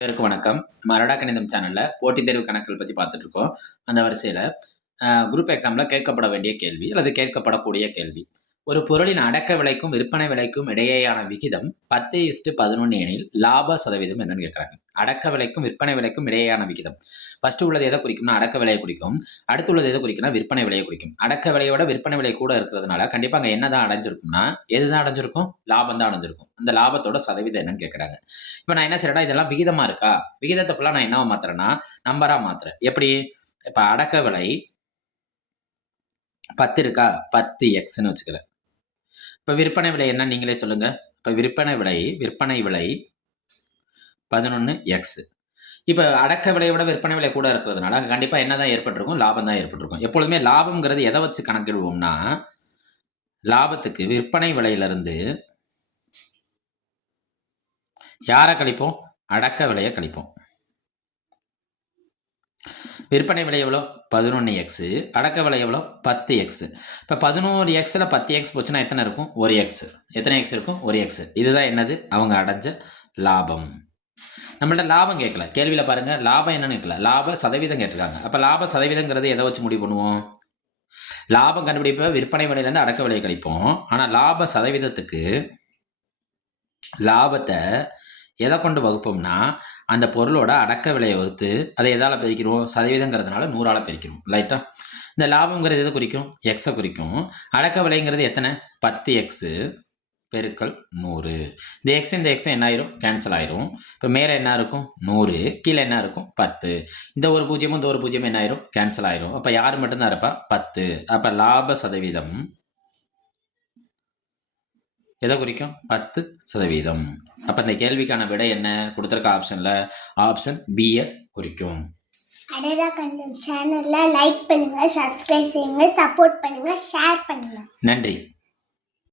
பேருக்கு வணக்கம். மரடா கணிதம் சேனல்ல போட்டித் தேர்வு கணக்குகள் பத்தி பார்த்துட்டு இருக்கோம். அந்த வரிசையில குரூப் எக்ஸாம்ல கேட்கப்பட வேண்டிய கேள்வி அல்லது கேட்கப்படக்கூடிய கேள்வி. ஒரு பொருளின் அடக்க விலைக்கும் விற்பனை விலைக்கும் இடையேயான விகிதம் 10:11 எனில் லாப சதவீதம் என்னன்னு கேட்குறாங்க. அடக்க விலைக்கும் விற்பனை விலைக்கும் இடையேயான விகிதம். ஃபர்ஸ்ட் உள்ளது எதை குறிக்கும்னா அடக்க விலையை குறிக்கும். அடுத்து உள்ளது எதை குறிக்கும்னா விற்பனை விலையை குறிக்கும். அடக்க விலையோட விற்பனை விலை கூட இருக்கிறதுனால கண்டிப்பா அங்க என்னதான் அடைஞ்சிருக்கும்னா எதுதான் அடைஞ்சிருக்கும்? லாபம் தான் அடைஞ்சிருக்கும். அந்த லாபத்தோட சதவீதம் என்னன்னு கேட்குறாங்க. இப்போ நான் என்ன செய்யறேன்னா இதெல்லாம் விகிதமா இருக்கா? விகிதத்தை ஃபுல்லா நான் என்னவா மாத்துறேன்னா நம்பரா மாத்துறேன். எப்படி? இப்ப அடக்க விலை 10 இருக்கா? 10x வச்சுக்கிறேன். இப்ப விற்பனை விலை என்ன நீங்களே சொல்லுங்க. இப்ப விற்பனை விலை 11x. இப்ப அடக்க விலையை விட விற்பனை விலை கூட இருக்கிறதுனால அங்க கண்டிப்பா என்னதான் ஏற்பட்டிருக்கும்? லாபம் தான் ஏற்பட்டிருக்கும். எப்பொழுதுமே லாபம்ங்கிறது எதை வச்சு கணக்கிடுவோம்னா லாபத்துக்கு விற்பனை விலையிலிருந்து யாரை கழிப்போம்? அடக்க விலையை கழிப்போம். விற்பனை விலை எவ்வளோ? 11x. அடக்க விலை எவ்வளோ? 10x. இப்போ 11xல 10x போச்சுன்னா எத்தனை இருக்கும்? 1x. எத்தனை x இருக்கும்? 1x. இதுதான் என்னது? அவங்க அடைஞ்ச லாபம். நம்மள்ட்ட லாபம் கேட்கல. கேள்வியில் பாருங்க, லாபம் என்னன்னு கேட்கல, லாப சதவீதம் கேட்டிருக்காங்க. அப்போ லாப சதவீதங்கிறது எதை வச்சு முடிவு பண்ணுவோம்? லாபம் கண்டுபிடிப்ப விற்பனை விலையிலேருந்து அடக்க விலையை கழிப்போம். ஆனால் லாப சதவீதத்துக்கு லாபத்தை எதை கொண்டு வகுப்போம்னா அந்த பொருளோட அடக்க விலையை வகுத்து அதை எதால் பிரிக்கிறோம்? சதவீதங்கிறதுனால 100ஆல் பிரிக்கிறோம். ரைட்டா? இந்த லாபம்ங்கிறது எதை குறிக்கும்? எக்ஸை குறிக்கும். அடக்க விலைங்கிறது எத்தனை? 10x பெருக்கல் 100. இந்த எக்ஸ் இந்த எக்ஸ் என்ன ஆயிரும்? கேன்சல் ஆயிரும். இப்போ மேலே என்ன இருக்கும்? 100. கீழே என்ன இருக்கும்? 10. இந்த ஒரு பூஜ்ஜியமும் இந்த ஒரு பூஜ்ஜியம் என்ன ஆயிரும்? கேன்சல் ஆயிரும். அப்போ யார் மட்டும்தான் இருப்பா? 10. அப்போ லாப சதவீதம் எதை குறிக்கும்? 10%. அப்போ இந்த கேள்விக்கான விடை என்ன கொடுத்துருக்க ஆப்ஷனில்? ஆப்ஷன் பியை குறிக்கும். அடடா கணிதம் சேனலை லைக் பண்ணுங்க, சப்ஸ்கிரைப் செய்யுங்க, சப்போர்ட் பண்ணுங்க, ஷேர் பண்ணுங்க. நன்றி.